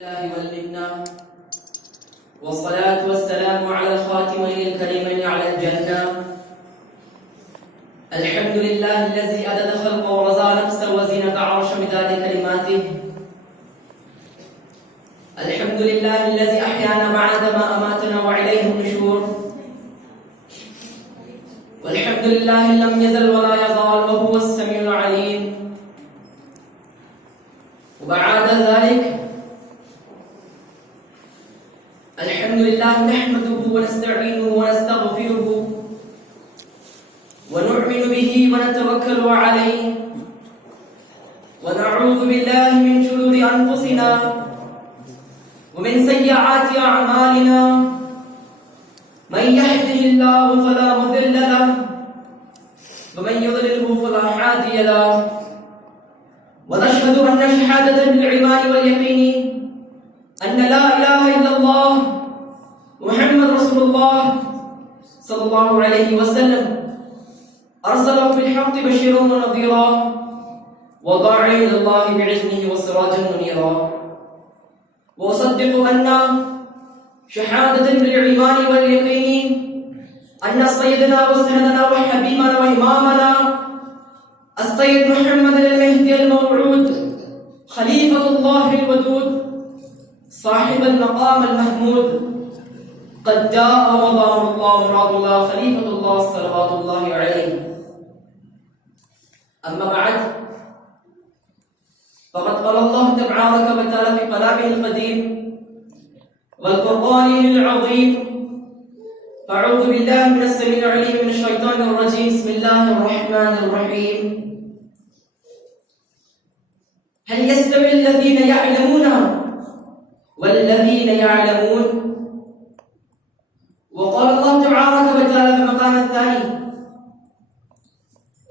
الله والمنة والصلاة والسلام على الخاتمين الكريمين على الجنة. الحمد لله الذي عدد خلقه ورزق نفسه وزينة عرش مداد كلماته. الحمد لله الذي أحيانا بعدما أماتنا وإليه النشور. والحمد لله لم يزل ولا يزال وهو السميع العليم. وبعد ذلك الحمد لله نحمده ونستعينه ونستغفره ونؤمن به ونتوكل عليه ونعوذ بالله من شرور أنفسنا ومن سيئات أعمالنا. من يهده الله فلا مضل له ومن يضلله فلا هادي له. ونشهد أن شهادة بالإيمان واليقين أن لا إله إلا الله محمد رسول الله صلى الله عليه وسلم أرسله بالحق بشيرا ونذيرا وداعيا إلى الله بإذنه وسراجا منيرا. وأصدق أن شهادة بالإيمان واليقين أن سيدنا وسندنا وحبيبنا وإمامنا السيد محمد المهدي الموعود خليفة الله الودود صاحب المقام المحمود قد جاء وضام الله مراد الله خليفة الله صلوات الله عليه. أما بعد فقد قال الله تبارك وتعالى في كلامه القديم والقرآن العظيم: أعوذ بالله من السميع العليم من الشيطان الرجيم. بسم الله الرحمن الرحيم. هل يستوي الذين يعلمون والذين يعلمون؟ وقال الله تبارك وتعالى في المقام الثاني: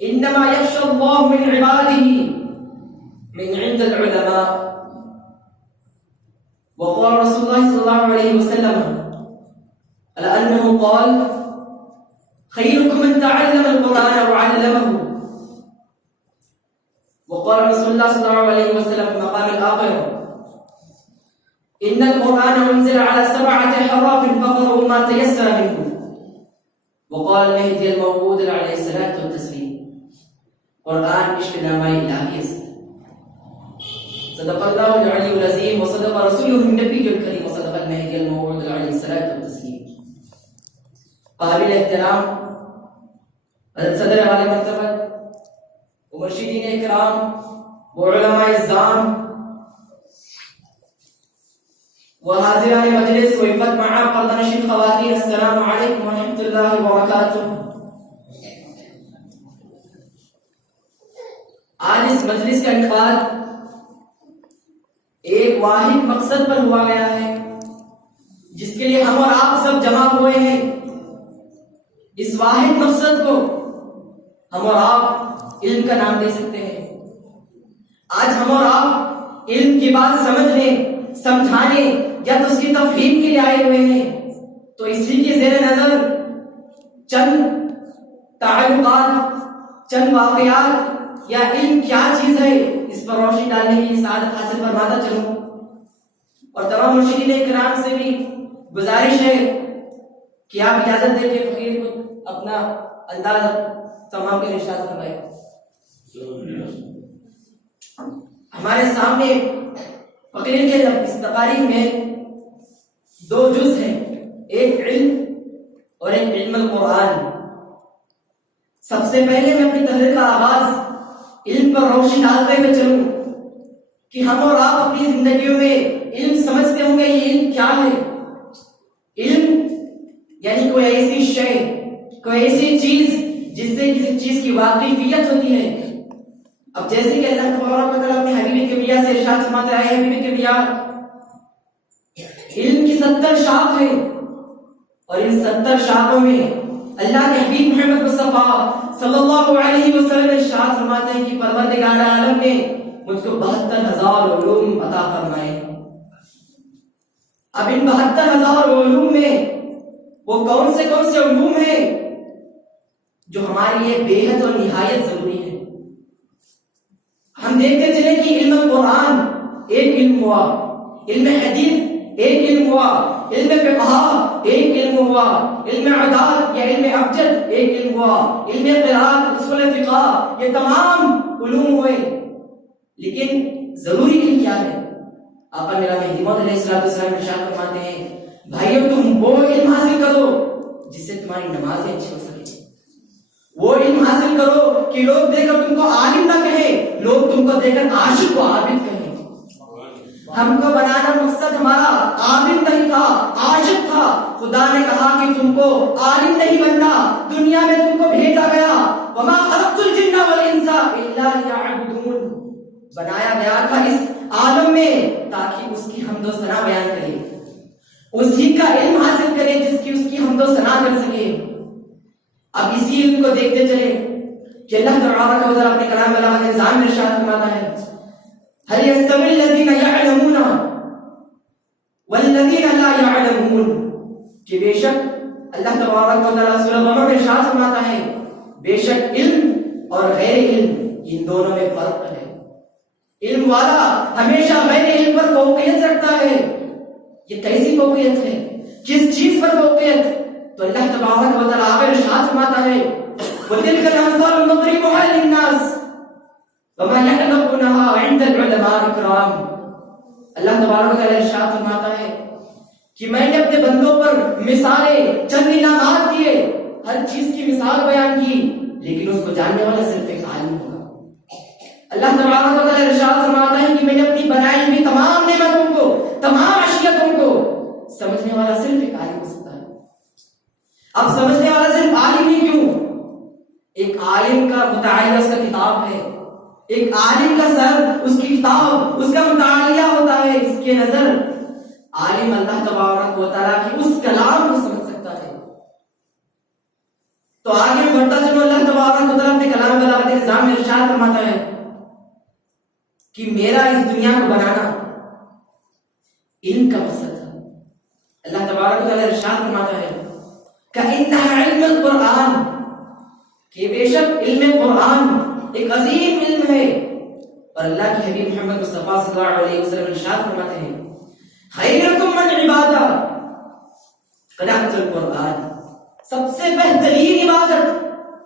إنما يخشى الله من عباده من عند العلماء. وقال رسول الله صلى الله عليه وسلم على أنه قال: خيركم من تعلم القرآن وعلمه. وقال رسول الله صلى الله عليه وسلم في المقام الآخر: إن القرآن أنزل على 7 حرف فقرأوا ما تيسر منه. وقال المهدي الموعود عليه الصلاة والتسليم: قرآن عشق نامہ الہی است. صدق اللہ العلی العظیم وصدق رسوله النبی الکریم وصدق المهدی الموعود عليه الصلاة والتسلیم. قابل احترام صدر والے مرتبہ ومرشدین اکرام وعلماء الزام وحاضران مجلس وعفت معاب قردنشین خواتین، السلام علیکم ورحمۃ اللہ وبرکاتہ. آج اس مجلس کا انعقاد ایک واحد مقصد پر ہوا گیا ہے جس کے لیے ہم اور آپ سب جمع ہوئے ہیں. اس واحد مقصد کو ہم اور آپ علم کا نام دے سکتے ہیں. آج ہم اور آپ علم کی بات سمجھنے، سمجھانے یا تو اس کی تفہیم کے لیے آئے ہوئے ہیں. تو اسی کے زیر نظر چند تعلقات، چند واقعات یا علم کیا چیز ہے اس پر روشنی ڈالنے کی سعادت حاصل فرماتا چلوں. اور تمام مرشدین کرام سے بھی گزارش ہے کہ آپ اجازت دیں کہ فقیر کو اپنا انداز تمام کے ارشاد فرمائے. ہمارے سامنے فقیر کے اس تقاریر میں 2 جز ہیں، ایک علم اور ایک علم القرآن. سب سے پہلے میں اپنی تحریر کا آغاز علم پر روشنی ڈالتے ہوئے چلوں کہ ہم اور آپ اپنی زندگیوں میں علم سمجھتے ہوں گے یہ علم کیا ہے. علم یعنی کوئی ایسی شے، کوئی ایسی چیز جس سے کسی چیز کی واقفیت ہوتی ہے. اب جیسے کہ اللہ تبارک و تعالیٰ اپنے حبیب کبریا سے ارشاد فرماتا ہے: حبیب کبریا علم کی 70 شاخ ہے اور ان 70 شاخوں میں اللہ کے حبیب محمد مصطفیٰ صلی اللہ علیہ وسلم ارشاد فرماتے ہیں کہ پروردگار عالم نے مجھ کو 72,000 علوم عطا فرمائے. اب ان 72,000 علوم میں وہ کون سے علوم ہیں جو ہمارے لیے بے حد اور نہایت ضروری ہے. ہم دیکھتے چلے کہ علم القرآن ایک علم ہوا، علم حدیث ایک علم ہوا، علم فقہ ایک علم ہوا، علم عداد یا علم ابجد ایک علم ہوا، علم قراءت، اصول فقہ، یہ تمام علوم ہوئے، لیکن ضروری علم کیا ہے؟ آقا میرا مہدی موعود علیہ السلام ارشاد فرماتے ہیں بھائیو تم وہ علم حاصل کرو جس سے تمہاری نمازیں اچھی ہو سکے، وہ علم حاصل کرو کہ لوگ دیکھ کر تم کو عالم نہ کہیں، لوگ تم کو دیکھ کر عاشق و عابد کہیں۔ ہم کو بنانا مقصد ہمارا عالم نہیں تھا، عاشق تھا۔ خدا نے کہا کہ تم کو عالم نہیں بننا، دنیا میں تم کو بھیجا گیا، وما خلقت الجن والانس الا ليعبدون، بنایا گیا تھا اس عالم میں تاکہ اس کی حمد و ثنا بیان کرے، اسی کا علم حاصل کرے جس کی اس کی حمد و ثنا کر سکے۔ اب اسی علم کو دیکھتے چلے کہ اللہ تبارک و تعالیٰ اپنے کلام اللہ کے نظام میں ارشاد فرماتا ہے هل يستوي الذين يعلمون والذين لا يعلمون، کہ بے شک اللہ تبارک و تعالیٰ سورہ قمر میں ارشاد فرماتا ہے بے شک علم اور غیر علم ان دونوں میں فرق ہے، علم والا ہمیشہ غیر علم پر فوقیت رکھتا ہے۔ یہ کیسی فوقیت ہے؟ کس چیز پر فوقیت؟ تو اللہ تبارک و تعالیٰ آگے ارشاد فرماتا ہے وَتِلْكَ الْأَمْثَالُ نَضْرِبُهَا لِلنَّاسِ وَمَا يَعْلَمُونَهَا عِندَ الْعُلَمَاءِ الْكِرَامِ۔ اللہ تبارک و تعالیٰ ارشاد فرماتا ہے کہ میں نے اپنے بندوں پر مثالیں، چند انعامات دیے، ہر چیز کی مثال بیان کی، لیکن اس کو جاننے والا صرف ایک عالم ہوگا۔ اللہ تبارک و تعالیٰ ارشاد فرماتا ہے کہ میں نے اپنی بنائی ہوئی تمام نعمتوں کو، تمام اشیاءوں کو سمجھنے والا صرف ایک عالم ہو سکتا ہے۔ اب سمجھنے والا صرف عالم ہی کیوں؟ ایک عالم کا مطالعہ اس کا کتاب ہے، ایک عالم کا سر اس کی کتاب، اس کا مطالعہ ہوتا ہے، اس کے نظر عالم اللہ تبارک و تعالیٰ کی اس کلام کو سمجھ سکتا ہے۔ تو آگے بڑھتا چلو، اللہ تبارک و تعالیٰ اپنے کلام بلاغت نظام میں ارشاد فرماتا ہے کہ میرا اس دنیا کو بنانا علم کا مقصد تھا۔ اللہ تبارک و تعالیٰ ارشاد فرماتا ہے کہ علم القرآن، کہ بے شک علم قرآن ایک عظیم علم ہے، اور اللہ کے حبیب محمد مصطفیٰ صلی اللہ علیہ وسلم ارشاد فرماتے ہیں خیرکم من عبادہ قرأت القرآن، سب سے بہترین عبادت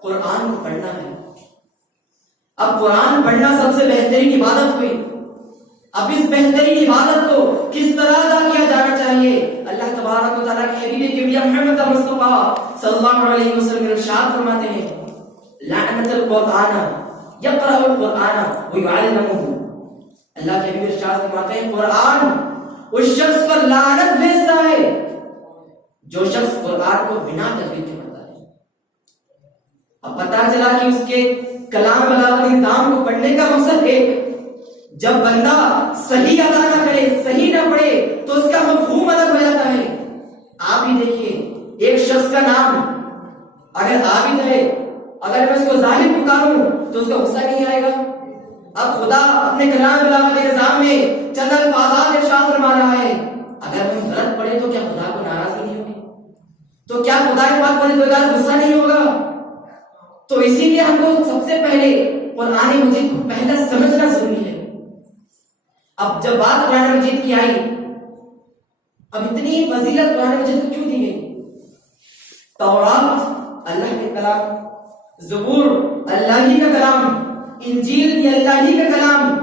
قرآن کو پڑھنا ہے۔ اب قرآن پڑھنا سب سے بہترین عبادت ہوئی، اب اس بہترین عبادت کو کس طرح ادا کیا جانا چاہیے؟ اللہ تبارک و تعالیٰ کے حبیب کبریٰ محمد مصطفیٰ صلی اللہ علیہ وسلم ارشاد فرماتے ہیں لعنت القرآن یقرأ القرآن ویعلمہ، اللہ کے حبیب ارشاد فرماتے ہیں قرآن اس شخص پر لعنت بھیجتا ہے جو شخص قرآن کو بنا تجوید کے پڑھتا ہے۔ اب پتہ چلا کہ اس کے کلام بلاغت نظام کو پڑھنے کا مقصد ایک، جب بندہ صحیح ادا نہ کرے، صحیح نہ پڑھے تو اس کا مفہوم الگ ہو جاتا ہے۔ آپ ہی دیکھیے ایک شخص کا نام اگر عابد ہے، اگر میں اس کو ظالم پکاروں تو اس کا غصہ نہیں آئے گا؟ اب خدا اپنے کلام بلاغت نظام میں چند الفاظات ارشاد فرما رہا ہے، اگر ہم غلط پڑھے تو کیا خدا کو ناراضگی نہیں ہوگی؟ تو کیا خدا کے پاس پڑھے تو غصہ نہیں ہوگا؟ تو اسی لیے ہم کو سب سے پہلے قرآن مجید کو پہلا سمجھنا ضروری ہے۔ اب جب بات قرآن مجید کی آئی، اب اتنی فضیلت قرآن مجید کو کیوں دی گئی؟ تورات اللہ کے کلام، زبور اللہ ہی کا کلام، انجیل بھی اللہ ہی کا کلام،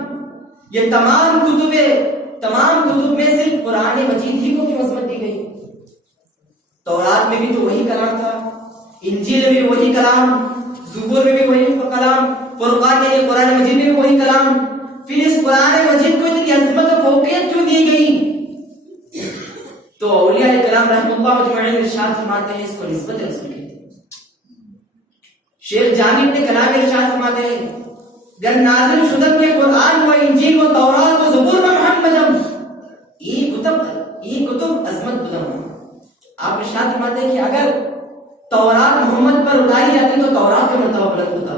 یہ تمام کتب میں صرف قرآن مجید ہی کو کی عظمت دی گئی۔ تورات میں بھی تو وہی کلام تھا، انجیل میں بھی وہی کلام، زبور میں بھی وہی کلام، فرقان یعنی قرآن مجید میں بھی وہی کلام، پھر اس قرآن مجید کو اتنی عظمت و فوقیت کیوں دی گئی؟ تو اولیاء کرام رحمۃ اللہ اجمعین ارشاد فرماتے ہیں اس کو نسبت رسول کہتے ہیں۔ شیخ جامی اپنے کلام میں ارشاد فرماتے ہیں گر نازل شدن کے قرآن و انجیل و تورات و زبور و محمدم، یہ کتب عظمت بلند۔ آپ ارشاد فرماتے ہیں کہ اگر تورات محمد پر اتاری جاتی تو تورات کا مرتبہ بلند ہوتا،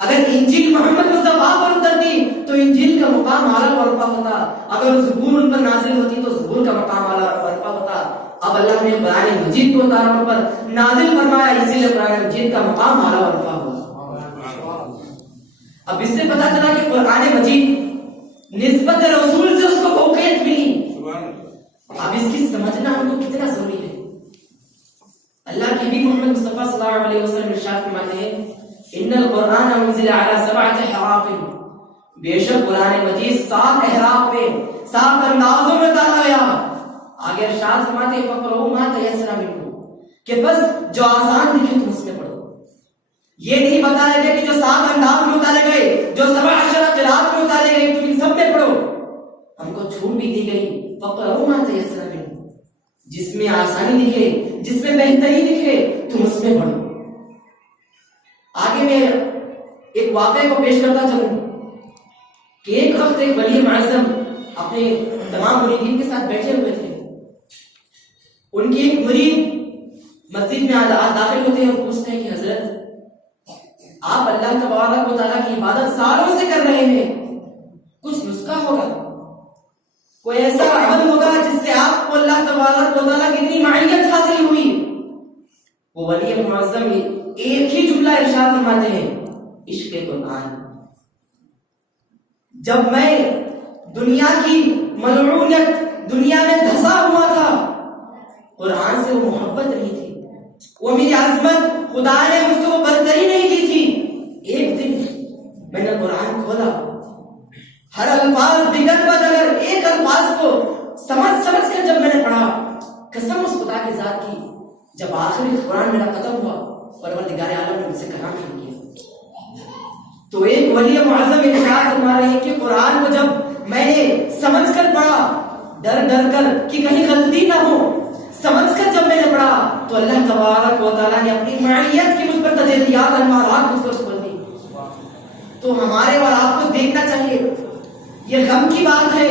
اگر انجیل محمد مصطفیٰ پر اترتی تو انجیل کا مقام اعلیٰ و ارفع ہوتا، اگر زبور ان پر نازل ہوتی تو زبور کا مقام اعلیٰ و ارفع ہوتا۔ اب اللہ نے قرآن مجید کو اتارا پر نازل فرمایا، اسی لیے قرآن مجید کا مقام اعلیٰ و ارفع ہوا۔ اب اس سے پتہ چلا کہ قرآن مجید نسبت رسول سے اس کو فوقیت ملی. اب اس کی سمجھنا ہم کو کتنا ضروری ہے. اللہ کے نبی محمد مصطفیٰ صلی اللہ علیہ وسلم ارشاد فرماتے ہیں ان القرآن انزل علی 7 احراف، بے شک قرآن مجید 7 احراف میں 7 اندازوں میں اتارا گیا. آگے ارشاد فرماتے ہیں فقرؤوا ما تیسر منہ، کہ بس جو آسان دکھے تم اس میں پڑھو. یہ نہیں بتایا گیا کہ جو 7 انداز میں اتارے گئے، جو 17 قراءات میں اتارے گئے تم ان سب میں پڑھو. ہم کو چھوٹ بھی دی گئی فقرؤوا ما تیسر منہ، جس میں آسانی دکھے، جس میں بہتری دکھے تم اس میں پڑھو. آگے میں ایک واقعے کو پیش کرتا چلوں کہ ایک وقت ایک ولی معظم اپنے تمام مریدین کے ساتھ بیٹھے ہوئے تھے. ان کی ایک مرید مسجد میں داخل ہوتے ہیں اور پوچھتے ہیں کہ حضرت آپ اللہ تبارک و تعالیٰ کی عبادت سالوں سے کر رہے ہیں، کچھ نسخہ ہوگا، کوئی ایسا عمل ہوگا جس سے آپ کو اللہ تبارک و تعالیٰ کی اتنی معیت حاصل ہوئی. وہ ولی معظم ایک ہی جملہ ارشاد فرماتے ہیں عشق قرآن. جب میں دنیا کی ملعونیت دنیا میں دھسا ہوا تھا، قرآن سے وہ محبت نہیں تھی، وہ میری عظمت خدا نے مجھ کو برتری نہیں کی تھی. ایک دن میں نے قرآن کھولا، ہر الفاظ بگڑ بدگر ایک الفاظ کو سمجھ کر جب میں نے پڑھا، قسم اس خدا کی ذات کی، جب آخری قرآن میرا ختم ہوا پروردگار عالم نے مجھ سے کلام شروع کیا. تو ایک ولی معظم ارشاد فرما رہے ہیں کہ قرآن کو جب میں نے سمجھ کر پڑھا، ڈر کر کہ کہیں غلطی نہ ہو، سمجھ کر جب میں نے پڑھا تو اللہ تبارک و تعالیٰ نے اپنی معیت کی مجھ پر تجلیات انوارات مجھ پر سپرد دی. تو ہمارے اور آپ کو دیکھنا چاہیے. یہ غم کی بات ہے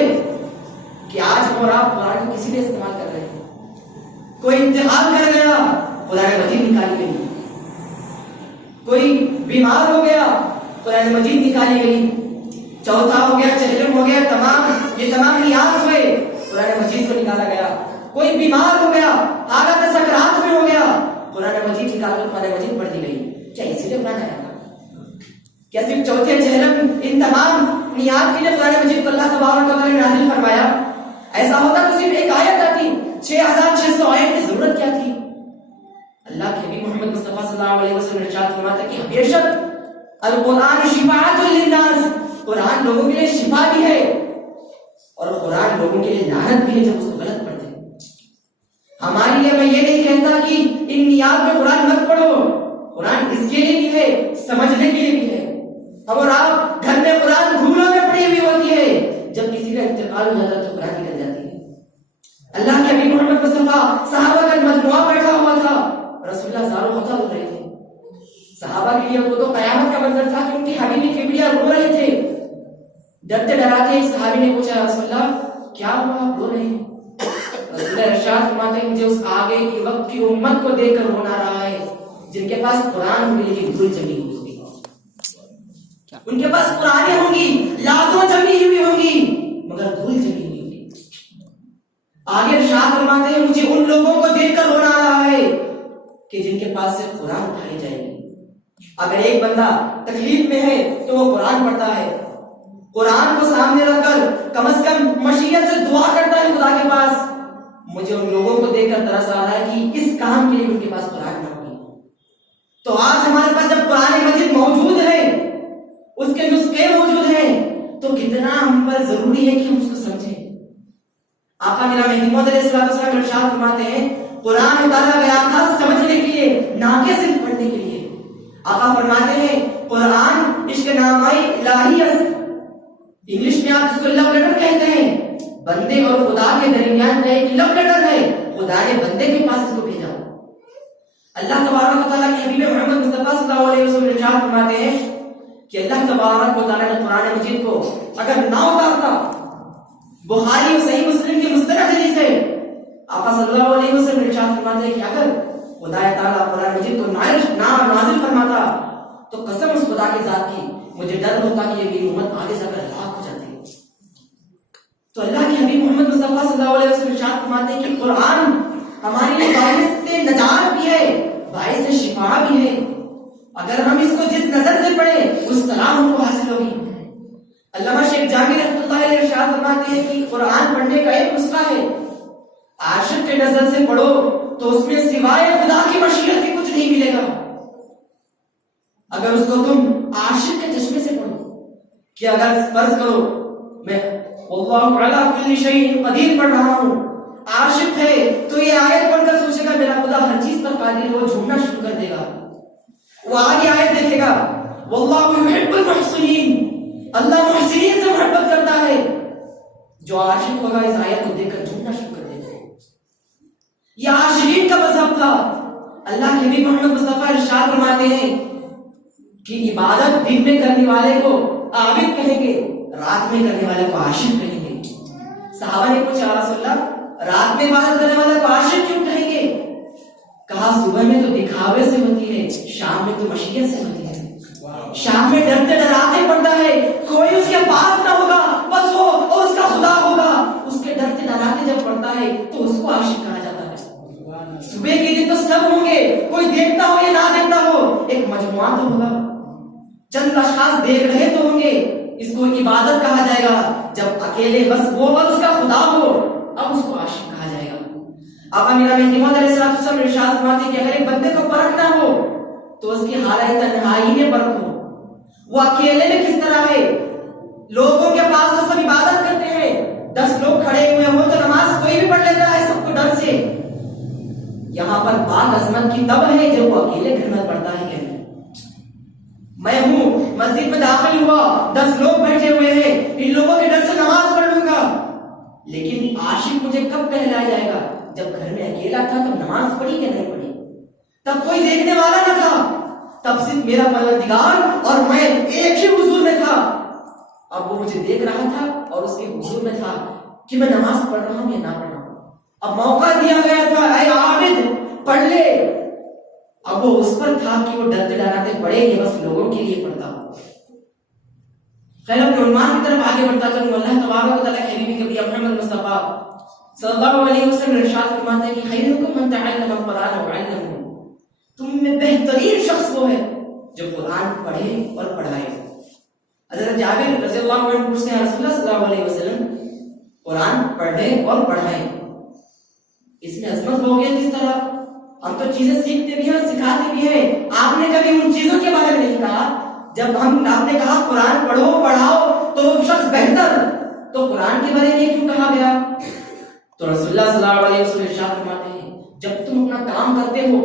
کہ آج ہم اور آپ قرآن کو کسی نے استعمال کر رہے ہیں. کوئی انتخاب کر گیا، قرآن مجید نکالی گئی. کوئی بیمار ہو گیا، قرآن مجید نکالی گئی. چوتھا ہو گیا، چہلم ہو گیا، یہ تمام نیات ہوئے، قرآن مجید کو نکالا گیا. کوئی بیمار ہو گیا، حالت سکرات میں ہو گیا، قرآن مجید نکال کر قرآن مجید پڑھ دی گئی. کیا اسی لیے قرآن آیا تھا؟ کیا صرف چوتھے چہلم ان تمام نیات کے لیے قرآن مجید کو اللہ تبارک و تعالیٰ نے نازل فرمایا؟ ایسا ہوتا تو صرف ایک آیت آتی، 6600 آیت کی ضرورت کیا تھی؟ اللہ کے نبی محمد مصطفیٰ صلی اللہ علیہ وسلم نے ارشاد فرمایا کہ بے شک القرآن شفاعۃ للناس، قرآن لوگوں کے لیے شفا بھی ہے اور قرآن لوگوں کے لیے لعنت بھی ہے جب اس کو غلط پڑھتے ہیں. ہمارے لیے میں یہ نہیں کہتا کہ ان نیات میں قرآن مت پڑھو، قرآن اس کے لیے بھی ہے، سمجھنے کے لیے بھی ہے. اور آپ گھر میں قرآن دھولوں میں پڑی ہوئی ہوتی ہے، جب کسی کا انتقال ہو جاتا ہے تو قرآن نکل جاتی ہے. اللہ کے نبی محمد مصطفیٰ صحابہ کا مجموعہ بیٹھا ہوا تھا، رسول اللہ زارو خطا ہو رہے تھے. صحابہ کے لیے وہ تو قیامت کا منظر تھا کہ ان کی حبیبی کبریا رو رہے تھے. ڈرتے ڈراتے ایک صحابی نے پوچھا رسول اللہ کیا ہوا آپ رو رہے ہیں؟ رسول اللہ ارشاد فرماتے ہیں مجھے اس آگے کی وقت کی امت کو دیکھ کر رونا رہا ہے جن کے پاس قرآن ہوگی لیکن دھول جمی ہوئی ہوگی. ان کے پاس قرآنیں ہوں گی، لاتوں جمی ہوئی ہوں گی مگر دھول جمی ہوئی ہوگی. آگے ارشاد فرماتے ہیں مجھے ان لوگوں کو دیکھ کر رونا آ رہا ہے کہ جن کے پاس سے قرآن اٹھائی جائے گی. اگر ایک بندہ تکلیف میں ہے تو وہ قرآن پڑھتا ہے، قرآن کو سامنے رکھ کر کم از کم مشیت سے دعا کرتا ہے خدا کے پاس. مجھے ان لوگوں کو دیکھ کر ترس آ رہا ہے کہ اس کام کے لیے ان کے پاس قرآن نہ ہوگی. تو آج ہمارے پاس جب قرآن مجید موجود ہے، اس کے نسخے موجود ہیں، تو کتنا ہم پر ضروری ہے کہ ہم اس کو سمجھیں. آقا میرا مہدی موعود علیہ السلام ارشاد فرماتے ہیں قرآن اتارا گیا تھا سمجھنے کے لیے، نہ کہ صرف پڑھنے کے لیے. آقا فرماتے ہیں قرآن عشق نامۂ الہی، انگلش میں آپ اس کو لو لیٹر کہتے ہیں، بندے اور خدا کے درمیان کا ایک لو لیٹر ہے. خدا نے بندے کے پاس اس کو بھیجا. اللہ تبارک و تعالیٰ کے حبیب محمد مصطفیٰ صلی اللہ علیہ وسلم ارشاد فرماتے ہیں کہ اللہ تبارک و تعالیٰ نے قرآن مجید کو اگر نہ اتارتا، بخاری اور صحیح مسلم کی مستند حدیث ہے، آقا صلی اللہ علیہ وسلم ارشاد فرماتے ہیں کہ اگر خدا تعالیٰ قرآن مجید کو نازل فرماتا تو قسم اس خدا کی ذات کی مجھے ڈر ہوتا کہ یہ میری امت آگے جا کر ہلاک ہو جاتی. تو اللہ کے حبیب محمد مصطفیٰ صلی اللہ علیہ وسلم ارشاد فرماتے ہیں کہ قرآن ہمارے لیے باعث سے نجات بھی ہے، باعث سے شفا بھی ہے. اگر ہم اس کو جس نظر سے پڑھیں اس طرح ہم کو حاصل ہوگی. علامہ شیخ جامی رحمۃ اللہ علیہ فرماتے ہیں کہ قرآن پڑھنے کا ایک نسخہ ہے، عاشق کے نظر سے پڑھو تو اس میں سوائے خدا کی مشیت کے کچھ نہیں ملے گا۔ اگر اس کو تم عاشق کے چشمے سے پڑھو کہ اگر فرض کرو میں واللہ علی کل شیء قدیر پڑھ رہا ہوں، عاشق ہے تو یہ آیت پڑھ کر سوچے گا میرا خدا ہر چیز پر قادر ہے، وہ جھومنا شروع کر دے گا۔ وہ آگے آیت دیکھے گا واللہ یحب المحسنین، اللہ محسنین سے محبت کرتا ہے، جو عاشق ہوگا اس آیت کو دیکھ کر جھومنا شروع کر دے گا۔ یہ عاشقین کا مذہب تھا۔ اللہ کے نبی محمد مصطفیٰ ارشاد فرماتے ہیں کہ عبادت دن میں کرنے والے کو عابد کہیں گے، رات میں کرنے والے کو عاشق کہیں گے۔ صحابہ نے پوچھا یا رسول اللہ رات میں عبادت کرنے والے کو عاشق کیوں کہیں گے؟ کہا صبح میں تو دکھاوے سے ہوتی ہے، شام میں تو مشیت سے ہوتی ہے۔ شام میں ڈرتے ڈراتے پڑتا ہے، کوئی اس کے پاس نہ ہوگا بس وہ اور اس کا خدا ہوگا، اس کے ڈرتے ڈراتے جب پڑتا ہے تو اس کو عاشق کہا جاتا ہے۔ صبح کے دن تو سب ہوں گے، کوئی دیکھتا ہو یا نہ دیکھتا ہو، ایک مجموعہ تو ہوگا، چند اشخاص دیکھ رہے تو ہوں گے، اس کو عبادت کہا جائے گا۔ جب اکیلے بس وہ اور اس کا خدا ہو اب اس کو عاشق کہا جائے گا۔ آقا میرا مہدی موعود علیہ الصلوۃ والسلام ارشاد فرماتے ہیں کہ اگر ایک بندے کو پرکھنا ہو تو اس کی حالت تنہائی میں پرکھو، وہ اکیلے میں کس طرح ہے۔ لوگوں کے پاس تو سب عبادت کرتے ہیں، 10 لوگ کھڑے ہوئے ہوں تو نماز کوئی بھی پڑھ لیتا ہے سب کو ڈر سے۔ یہاں پر بات عظمت کی تب ہے جب وہ اکیلے گھر میں پڑھتا ہے کہ میں ہوں مسجد میں داخل ہوا، 10 لوگ بیٹھے ہوئے ہیں، ان لوگوں کے ڈر سے نماز پڑھ لوں گا۔ لیکن عاشق مجھے کب کہلایا جائے گا؟ جب گھر میں اکیلا تھا تب نماز پڑھی کہ نہیں پڑھی، تب کوئی دیکھنے والا نہ تھا، تب صرف میرا پروردگار اور میں ایک ہی حضور میں تھا۔ اب وہ مجھے دیکھ رہا تھا اور اس کے حضور میں تھا کہ میں نماز پڑھ رہا ہوں یا نہ پڑھ رہا ہوں۔ اب موقع دیا گیا تھا اے عابد پڑھ لے، اب وہ اس پر تھا کہ وہ ڈرتے ڈراتے پڑھے یا بس لوگوں کے لیے پڑھتا ہو۔ خیر اپنے عنوان کی طرف آگے بڑھتا چلوں۔ اللہ تبارک و تعالیٰ کے حبیب کبھی محمد مصطفیٰ صلی اللہ علیہ وسلم ارشاد فرماتے ہیں کہ خیرکم من تعلم القرآن وعلمہ، تم میں بہترین شخص وہ ہے جو قرآن پڑھے اور پڑھائے۔ حضرت جابر رضی اللہ عنہ پوچھتے ہیں رسول اللہ صلی اللہ علیہ وسلم قرآن پڑھے اور پڑھائے، اس میں عظمت ہو گیا کس طرح؟ ہم تو چیزیں سیکھتے بھی ہیں اور سکھاتے بھی ہیں، آپ نے کبھی ان چیزوں کے بارے میں نہیں کہا۔ جب آپ نے کہا قرآن پڑھو پڑھاؤ تو وہ شخص بہتر، تو قرآن کے بارے میں کیوں کہا گیا؟ تو رسول اللہ صلی اللہ علیہ وسلم ارشاد فرماتے ہیں جب تم اپنا کام کرتے ہو،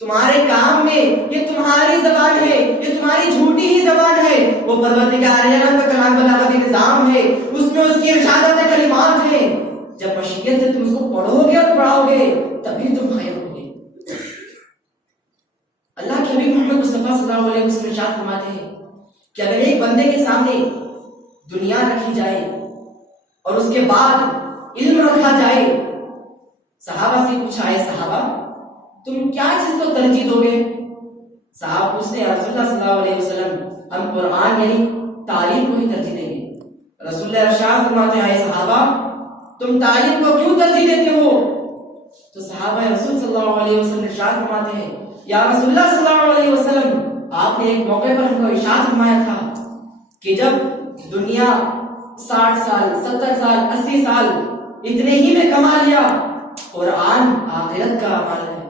تمہارے کام میں یہ تمہاری زبان ہے، یہ تمہاری جھوٹی ہی زبان ہے، وہ پروردگار عالم کا کلام بلاغت نظام ہے، اس میں اس کی ارشادات کلمات ہیں، جب مشیت سے تم اس کو پڑھو گے اور پڑھاؤ گے تبھی تم خیر ہوگے۔ اللہ کے نبی محمد مصطفیٰ صلی اللہ علیہ وسلم ارشاد فرماتے ہیں کہ اگر ایک بندے کے سامنے دنیا رکھی جائے اور اس کے بعد علم رکھا جائے، صحابہ سے پوچھا ہے صحابہ تم کیا چیز کو ترجیح دو گے؟ صحابہ پوچھتے ہیں رسول اللہ صلی اللہ علیہ وسلم ہم قرآن یعنی تعلیم کو ہی ترجیح دیں گے۔ رسول اللہ ارشاد فرماتے ہیں صحابہ تم تعلیم کو کیوں ترجیح دیتے ہو؟ تو صحابہ رسول صلی اللہ علیہ وسلم ارشاد فرماتے ہیں یا رسول اللہ صلی اللہ علیہ وسلم آپ نے ایک موقع پر ہم کو ارشاد فرمایا تھا کہ جب دنیا 60 سال 70 سال 80 سال اتنے ہی میں کما لیا، قرآن آخرت کا عمل ہے۔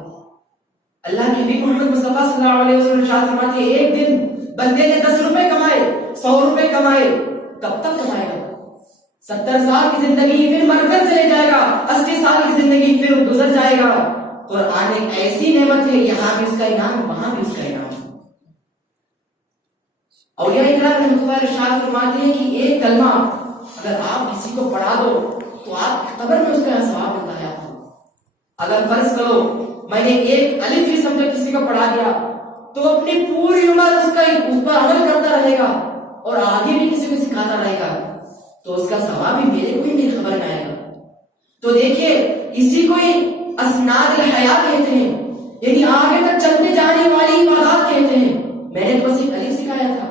اللہ کے نبی محمد مصطفیٰ صلی اللہ علیہ وسلم ارشاد فرماتے ہیں ایک دن بندے نے 10 روپے کمائے 100 روپے کمائے، کب تک کمائے گا؟ 70 سال کی زندگی پھر مر کر چلے جائے گا، 80 سال کی زندگی پھر گزر جائے گا۔ قرآن ایک ایسی نعمت ہے، یہاں بھی اس کا انعام وہاں بھی اس کا انعام۔ اولیاء اکرام رحمۃ اللہ ارشاد فرماتے ہیں کہ ایک کلمہ اگر آپ کسی کو پڑھا دو تو آپ قبر میں اس کا ثواب ملتا ہے آپ کو۔ اگر فرض کرو میں نے ایک الف ہی سمجھ کسی کو پڑھا دیا تو اپنی پوری عمر اس پر عمل کرتا رہے گا اور آگے بھی کسی کو سکھاتا رہے گا تو اس کا ثواب بھی میرے کو ہی میری خبر میں آئے گا۔ تو دیکھیے اسی کو ہی اسناد الحیات کہتے ہیں، یعنی آگے تک چلتے جانے والی عبادات کہتے ہیں۔ میں نے تو بس ایک الف سکھایا تھا،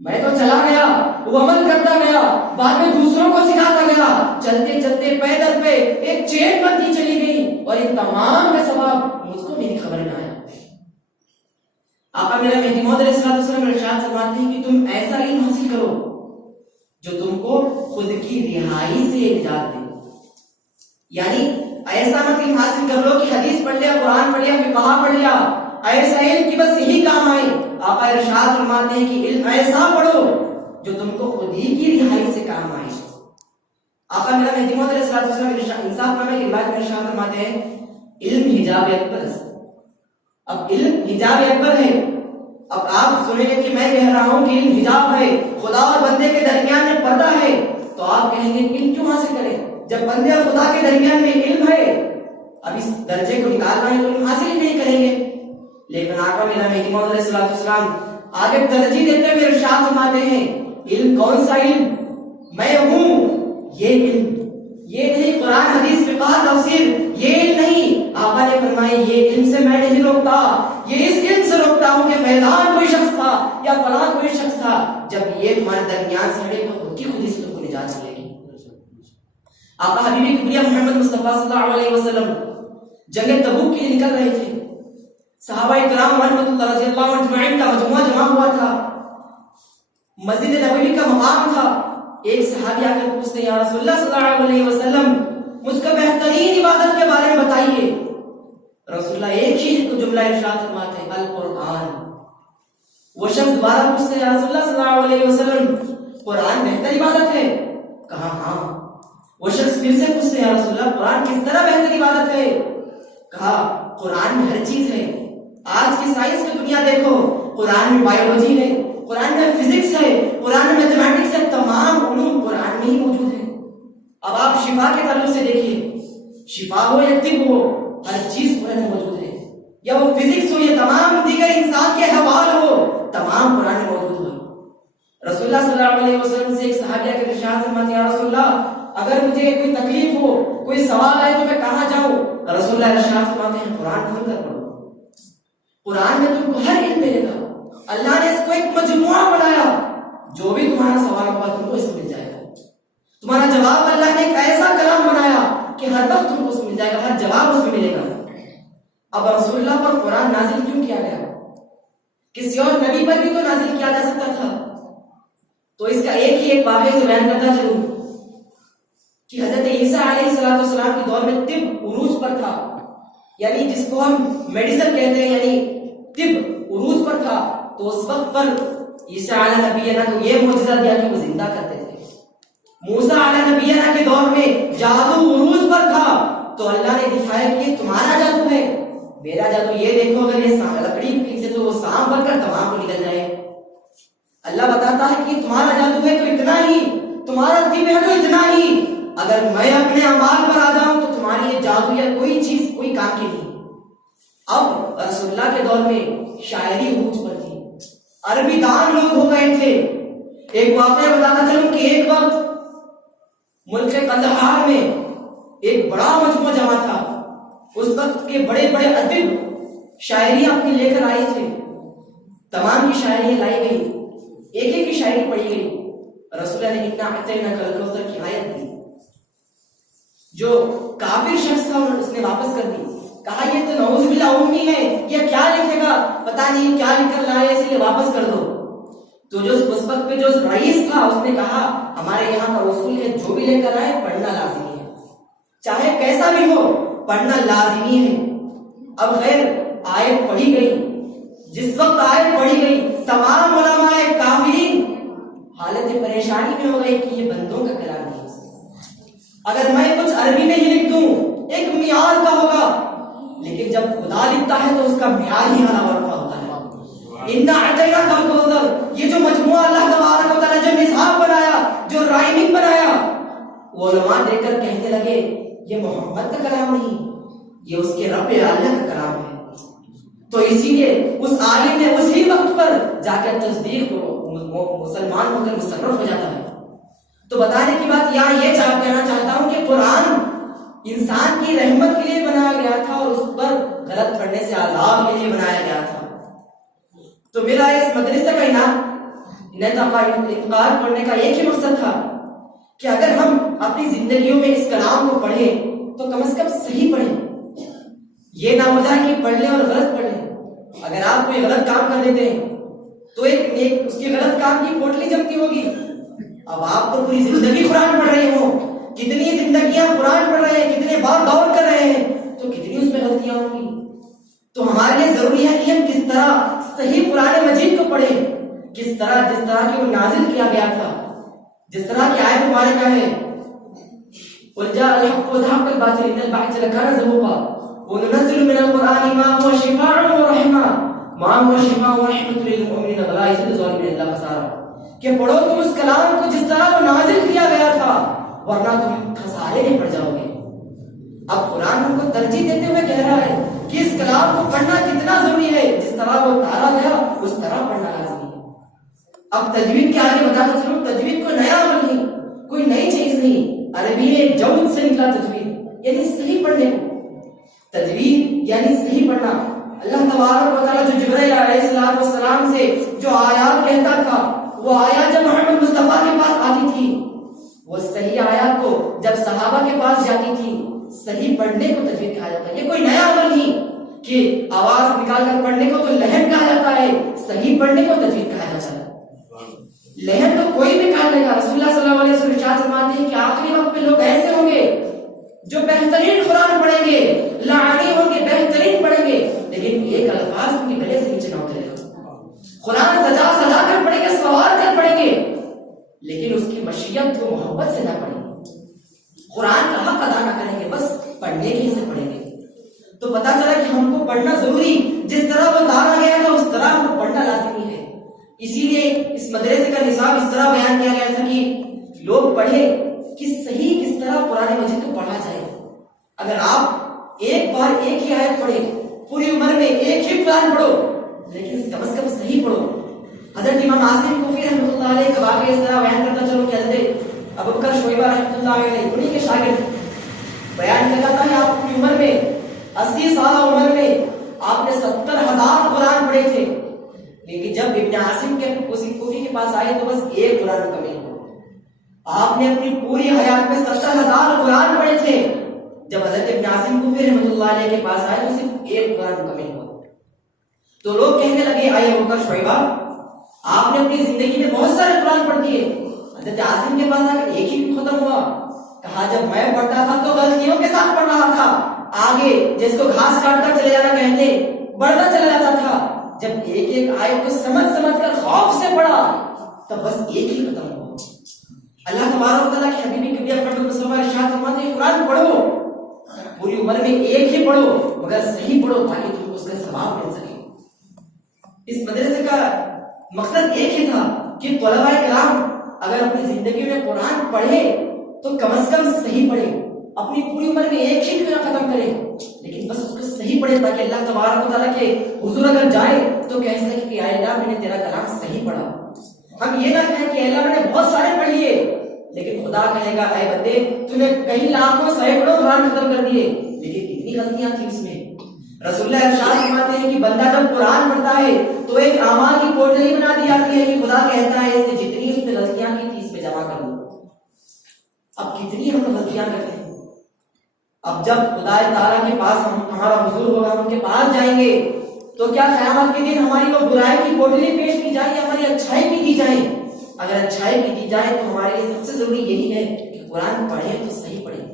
میں تو چلا گیا وہ عمل کرتا گیا، بعد میں دوسروں کو سکھاتا گیا، چلتے چلتے پیدل پہ ایک چین بنتی چلی گئی اور ان تمام کا ثواب مجھ کو میری خبر میں آیا۔ آقا میرا مہدی موعود علیہ الصلوۃ والسلام ارشاد فرماتے ہیں کہ تم ایسا علم حاصل کرو جو تم کو خود کی رہائی سے نجات دے. یعنی ایسا مت علم حاصل کر لو کہ حدیث پڑھ لیا، قرآن پڑھ لیا، فقہ پڑھ لیا، ایسا علم کہ بس یہی کام آئے. آقا ارشاد فرماتے ہیں کہ علم ایسا پڑھو جو تم کو خود ہی کی رہائی سے کام آئے. آقا میرا مہدی موعود علیہ السلام انصاف نامے کی روایت میں ارشاد فرماتے ہیں علم حجاب اکبر. اب علم حجاب اکبر ہے. اب آپ سنیں گے کہ میں کہہ رہا ہوں کہ علم حجاب ہے، خدا اور بندے کے درمیان میں پردہ ہے، تو آپ کہیں گے علم کیوں حاصل کریں جب بندے اور خدا کے درمیان میں علم ہے؟ اب اس درجے کو نکالنا ہے تو علم حاصل ہی نہیں کریں گے. لیکن آقا میرا مہدی موعود علیہ السلام آگے ترجیح دیتے ہوئے ارشاد فرماتے ہیں علم کون سا علم؟ میں ہوں یہ علم، یہ نہیں قرآن حدیث فقہ تفسیر، یہ علم نہیں. آقا نے فرمایا یہ علم سے میں نہیں روکتا، یہ اس علم سے روکتا ہوں کہ فیضان کوئی شخص تھا یا فلاں کوئی شخص تھا، جب یہ تمہارے درمیان سے ہٹے تو خود کی خودی سے تم کو نجات ملے گی. آقا حبیب کبریہ محمد مصطفیٰ صلی اللہ علیہ وسلم جنگ تبوک کے لیے نکل رہے تھے. صحابہ کرام رحمۃ اللہ رضی اللہ عنہ اجمعین کا مجموعہ جمع ہوا تھا، مسجد نبوی کا مقام تھا. ایک صحابی آ کر پوچھتے ہیں یا رسول اللہ صلی اللہ علیہ وسلم مجھ کو بہترین عبادت کے بارے میں بتائیے. رسول اللہ ایک ہی جملہ ارشاد فرماتے ہیں القرآن. وہ شخص دوبارہ پوچھتے ہیں یا رسول اللہ صلی اللہ علیہ وسلم قرآن بہتر عبادت ہے؟ کہا ہاں. وہ شخص پھر سے پوچھتے ہیں یا رسول اللہ قرآن کس طرح بہتر عبادت ہے؟ کہا قرآن میں ہر چیز ہے. آج کی سائنس کی دنیا دیکھو، قرآن میں بایولوجی ہے، قرآن میں فزکس ہے، قرآن میں میتھمیٹکس ہے، تمام علوم قرآن میں ہی موجود ہیں. اب آپ شفا کے تعلق سے دیکھیے، شفا ہو یا طب ہو، ہر چیز قرآن میں موجود ہے. یا وہ فزکس ہو یا تمام دیگر انسان کے حوال ہو، تمام قرآن میں موجود ہو. رسول اللہ صلی اللہ علیہ وسلم سے ایک صحابیہ کے ارشاد فرماتے ہیں یا رسول اللہ اگر مجھے کوئی تکلیف ہو، کوئی سوال آئے تو میں کہاں جاؤں؟ رسول اللہ ارشاد فرماتے ہیں قرآن کھول کر پڑھو، قرآن میں تم کو ہر علم ملے گا. اللہ نے اس کو ایک مجموعہ بنایا، جو بھی تمہارا سوال ہوگا تم کو اس میں مل جائے گا. تمہارا جواب اللہ نے ایک ایسا کلام بنایا کہ ہر وقت تم کو اس میں مل جائے گا، ہر جواب اس میں ملے گا. اب رسول اللہ پر قرآن نازل کیوں کیا گیا؟ کسی اور نبی پر بھی تو نازل کیا جا سکتا تھا. تو اس کا ایک واقعہ سے بیان کرتا چلوں کہ حضرت عیسیٰ علیہ السلام کے دور میں طب عروج پر تھا، یعنی جس کو ہم میڈیسن کہتے ہیں، یعنی طب عروج پر تھا. تو اس وقت پر عیسیٰ علیہ نبینا کو یہ معجزہ دیا کہ وہ زندہ کرتے تھے. موسیٰ علیہ نبینا کے دور میں جادو عروج پر تھا، تو اللہ نے دکھایا کہ یہ تمہارا جادو ہے، میرا جادو یہ دیکھو اگر یہ لکڑی پیچھے تو وہ سانپ بن کر تمام کو نکل جائے. اللہ بتاتا ہے کہ تمہارا جادو ہے تو اتنا ہی، تمہارا طب ہے تو اتنا ہی، اگر میں اپنے اعمال پر آ جاؤں تو تمہاری یہ جادو یا کوئی چیز کوئی کام کی نہیں. اب رسول اللہ کے دور میں شاعری عروج پر تھی، عربی دان لوگ ہو گئے تھے. ایک واقعہ بتانا چلوں کہ ایک وقت ملک قندھار میں ایک بڑا مجموعہ جمع تھا. اس وقت کے بڑے بڑے ادیب شاعریاں اپنی لے کر آئے تھے، تمام کی شاعریاں لائی گئی، ایک ایک کی شاعری پڑھی گئی. رسول اللہ نے انا اعطیناک الکوثر کی آیت دی. جو کافر شخص تھا اس نے واپس کر دی، کہا یہ تو نعوذ باللہ امی ہے، یہ کیا لکھے گا، پتہ نہیں کیا لکھ کر لائے، اس لیے واپس کر دو. تو جو اس وقت پہ جو رئیس تھا اس نے کہا ہمارے یہاں کا اصول ہے جو بھی لے کر آئے پڑھنا لازمی ہے، چاہے کیسا بھی ہو پڑھنا لازمی ہے. اب خیر آیت پڑھی گئی. جس وقت آیت پڑھی گئی تمام علماء کافرین حالت پریشانی میں ہو گئے کہ یہ بندوں کا کلام نہیں. اگر میں کچھ عربی میں ہی لکھ دوں ایک معیار کا ہوگا، لیکن جب خدا لکھتا ہے تو اس کا معیار ہی ہرا ورفا ہوتا ہے. انا اعطیناک الکوثر، یہ جو مجموعہ اللہ تبارک و تعالی جو نصاب بنایا، جو رائمنگ بنایا، وہ علماء دیکھ کر کہنے لگے یہ محمد کا کلام نہیں، یہ اس کے رب اللہ کا کلام ہے. تو اسی لیے اس عالم نے اسی وقت پر جا کر تصدیق کو مسلمان ہو کر مصرف ہو جاتا ہے. تو بتانے کی بات یہاں یہ کہنا چاہتا ہوں کہ قرآن انسان کی رحمت کے لیے بنایا گیا تھا اور اس پر غلط پڑھنے سے عذاب کے لیے بنایا گیا تھا. تو میرا اس مدرسے کا انعقاد پڑھنے کا ایک ہی مقصد تھا کہ اگر ہم اپنی زندگیوں میں اس کلام کو پڑھیں تو کم از کم صحیح پڑھیں. یہ نہ ہو جائے کہ پڑھ لیں اور غلط پڑھ لیں. اگر آپ کوئی غلط کام کر لیتے ہیں تو ایک اس کے غلط کام کی پوٹلی جمتی ہوگی، اب آپ تو پوری زندگی قرآن پڑھ رہے ہو، کتنی زندگیاں قرآن پڑھ رہے ہیں، کتنے بار دور کر رہے ہیں، تو کتنی اس میں غلطیاں ہوں گی. تو ہمارے لیے ضروری ہے کہ ہم کس طرح صحیح قرآن مجید کو پڑھیں، کس طرح جس طرح کہ وہ نازل کیا گیا تھا، جس طرح کی آیت مبارکہ ہے قل جاء الحق وزهق الباطل ان الباطل كان زهوقا وننزل من القرآن ما هو شفاء ورحمة ما هو شفاء ورحمة للمؤمنين ولا يزيد الظالمين الا خسارا. کہ پڑھو تم اس کلام کو جس طرح وہ نازل کیا گیا تھا، ورنہ تم خسارے میں پڑ جاؤ گے. اب قرآن ہم کو ترجیح دیتے ہوئے کہہ رہا ہے کہ اس کلام کو پڑھنا کتنا ضروری ہے، جس طرح وہ اتارا گیا اس طرح پڑھنا لازمی ہے. اب تجوید کے آگے بتاتا چلو، تجوید کو نیا عمل نہیں، کوئی نئی چیز نہیں. عربی میں جود سے نکلا تجوید، یعنی صحیح پڑھنے کو. تجوید یعنی صحیح پڑھنا. اللہ تبارک و تعالیٰ جو جبرائیل علیہ السلام سے جو آیات کہتا تھا، وہ آیات جب محمد مصطفیٰ کے پاس آتی تھی، وہ صحیح آیات کو جب صحابہ کے پاس جاتی تھی، صحیح پڑھنے کو تجوید کہا جاتا ہے. یہ کوئی نیا عمل نہیں کہ آواز نکال کر پڑھنے کو تو لہن کہا جاتا ہے، صحیح پڑھنے کو تجوید کہا جاتا ہے. لہن تو کوئی بھی کہا لے گا. رسول اللہ صلی اللہ علیہ وسلم ارشاد فرماتے ہیں کہ آخری وقت میں لوگ ایسے ہوں گے جو بہترین قرآن پڑھیں گے، لعانی ہوں گے، بہترین پڑھیں گے، لیکن ایک الفاظ ان کے گلے سے نیچے نہ اترے گا. قرآن سجا سجا کر پڑھیں گے، سوار کر پڑھیں گے، لیکن اس کی مشیت کو محبت سے نہ پڑھیں گے. قرآن کا حق ادا نہ کریں گے، بس پڑھنے کے سے پڑھیں گے. تو پتا چلا کہ ہم کو پڑھنا ضروری، جس طرح وہ اتارا گیا تھا اس طرح ہم کو پڑھنا لازمی ہے. اسی لیے اس مدرسے کا نصاب اس طرح بیان کیا گیا تھا کہ لوگ پڑھیں کہ صحیح کس طرح قرآن مجید کو پڑھا جائے. اگر آپ ایک بار ایک ہی آیت پڑھیں، پوری عمر میں ایک ہی قرآن پڑھو، لیکن کم از کم صحیح پڑھو. حضرت امام عاصم کوفی رحمۃ اللہ علیہ کا واقعہ اس طرح بیان کرتا چلو کہ حضرت ابوبکر شعیبہ رحمۃ اللہ علیہ انہیں کے شاگرد بیان کیا جاتا ہے آپ اپنی عمر میں 80 سال عمر میں آپ نے 70,000 قرآن پڑھے تھے، لیکن جب ابن عاصم کے کوفی کے پاس آئے تو بس ایک قرآن کمل ہوا. آپ نے اپنی پوری حیات میں 70,000 قرآن پڑھے تھے. جب حضرت ابن عاصم کوفی رحمۃ اللہ علیہ کے پاس آئے تو صرف ایک قرآن کمل ہوا. تو لوگ کہنے لگے آئے ابوبکر شعیبہ، آپ نے اپنی زندگی میں بہت سارے قرآن پڑھ دیے، حضرت عاصم کے پاس آ کر ایک ہی ختم ہوا. کہا جب میں پڑھتا تھا تو غلطیوں کے ساتھ پڑھ رہا تھا، آگے جس کو گھاس کاٹ کر چلے جانا کہتے بڑھتا چلا جاتا تھا. جب ایک ایک آیت کو سمجھ کر خوف سے پڑھا تب بس ایک ہی ختم ہوا. اللہ تبارک و تعالیٰ کے حبیب کبھی محمد مصطفیٰ ارشاد فرماتے ہیں قرآن پڑھو، پوری عمر میں ایک ہی پڑھو، مگر صحیح پڑھو تاکہ تم کو اس کا ثواب مل سکے. اس مدرسے کا مقصد ایک ہی تھا کہ طلباء کرام اگر اپنی زندگی میں قرآن پڑھے تو کم از کم صحیح پڑھے. اپنی پوری عمر میں ایک ہی کیوں نہ ختم کرے، لیکن بس اس کو صحیح پڑھے تاکہ اللہ تبارک و تعالیٰ کے حضور اگر جائے تو کہہ سکے کہ اے اللہ میں نے تیرا کلام صحیح پڑھا. ہم یہ نہ کہیں کہ اللہ میں نے بہت سارے پڑھ لیے، لیکن خدا کہے گا اے بندے تو نے کئی لاکھوں سینکڑوں قرآن ختم کر دیے، لیکن کتنی غلطیاں تھیں اس میں. رسول اللہ ارشاد فرماتے ہیں کہ بندہ جب قرآن پڑھتا ہے تو ایک اعمال کی پورٹلی بنا دی جاتی ہے کہ خدا کہتا ہے اس نے جتنی اس میں غلطیاں کی تھی اس میں جمع کر دو. اب کتنی ہم غلطیاں کرتے ہیں. اب جب خدا تعالیٰ کے پاس ہمارا حضور ہوگا، ہم ان کے پاس جائیں گے تو کیا قیامت کے دن ہماری وہ برائی کی پورٹلی پیش کی جائے یا ہماری اچھائی کی دی جائے؟ اگر اچھائی کی دی جائے تو ہمارے لیے سب سے ضروری یہی ہے کہ قرآن پڑھیں تو صحیح پڑھیں.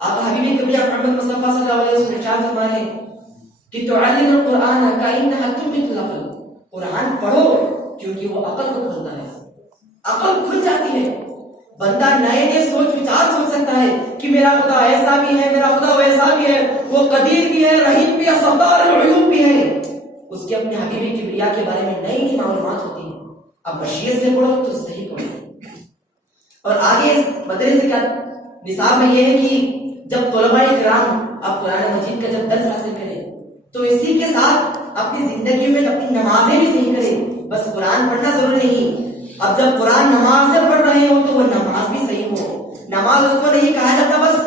آپ حبیب کبھی محمد مصطفیٰ صلی اللہ علیہ وسلم ارشاد فرمائے کہ تعلم القرآن کإنها تملك العقل، قرآن پڑھو کیونکہ وہ عقل کو کھولتا ہے، عقل کھل جاتی ہے. بندہ نئے نئے سوچ وچار سوچ سکتا ہے کہ میرا خدا ایسا بھی ہے، میرا خدا ویسا بھی ہے، وہ قدیر بھی ہے، رحیم بھی ہے، ستار العیوب بھی ہے. اس کے اپنے حبیب کبریا کے بارے میں نئی نئی معلومات ہوتی ہیں. اب مشیت سے پڑھو تو صحیح پڑھو. اور آگے مدرسے کا نصاب میں یہ ہے کہ جب طلباء کرام اب قرآن مجید کا جب درس حاصل کریں تو اسی کے ساتھ اپنی زندگی میں اپنی نمازیں بھی صحیح کریں. بس قرآن پڑھنا ضروری نہیں، اب جب قرآن نماز جب پڑھ رہے ہو تو وہ نماز بھی صحیح ہو. نماز اس کو نہیں کہا جاتا بس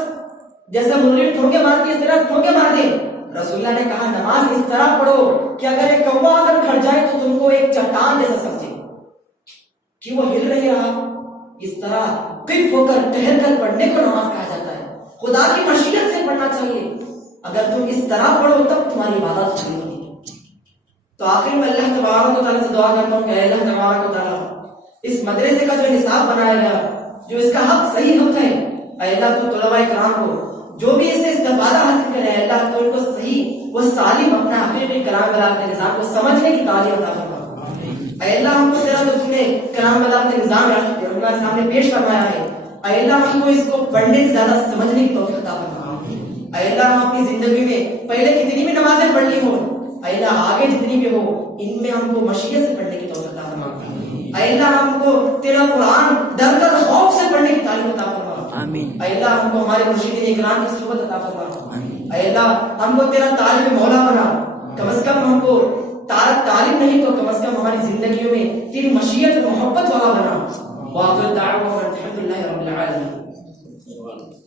جیسے مرغی ٹھوکے مارتی ہے اس طرح ٹھوکے مار دے. رسول اللہ نے کہا نماز اس طرح پڑھو کہ اگر ایک کوا اگر کھڑ جائے تو تم کو ایک چٹان جیسا سمجھے کہ وہ ہل نہیں رہا. اس طرح قف ہو کر ٹہل کر پڑھنے کو نماز کہا جاتا ہے. خدا کی مشیت سے پڑھنا چاہیے. اگر تم اس طرح پڑھو تب تمہاری عبادت صحیح ہوگی. تو آخر میں اللہ تبارک و تعالیٰ سے دعا کرتا ہوں کہ اللہ تبارک و تعالیٰ اس مدرسے کا جو نصاب بنایا گیا، جو اس کا حق صحیح حق ہے، اے اللہ تو طلباء کرام کو جو بھی اس سے استفادہ حاصل کرے، اے اللہ تو ان کو صحیح وہ سالم اپنا حقیقی کلام بلاغت کے نظام کو سمجھنے کی تعلیم عطا فرما۔ اے اللہ ہم کو تیرا جو تم نے کلام بلاغت کے نظام ہمارے سامنے پیش فرمایا ہے، اے اللہ ہم کو اس کو پڑھنے سے زیادہ سمجھنے کی توفیق عطا فرما۔ اے اللہ ہم اپنی زندگی میں پہلے کتنی بھی نمازیں پڑھ لی ہو، اے اللہ آگے جتنی بھی ہو ان میں ہم کو مشیت سے پڑھنے کی توفیق عطا فرما۔ اے اللہ ہم کو تیرا قرآن ڈر کر خوف سے پڑھنے کی تعلیم عطا فرما۔ اے اللہ ہم کو ہمارے مرشدین اکرام کی صحبت عطا فرما۔ اے اللہ ہم کو تیرا طالب مولا بنا، کم از کم ہم کو تعلیم نہیں تو کم از کم ہماری زندگیوں میں تیری مشیت محبت والا بنا۔ وآخر دعوانا الحمد للہ رب العالمین۔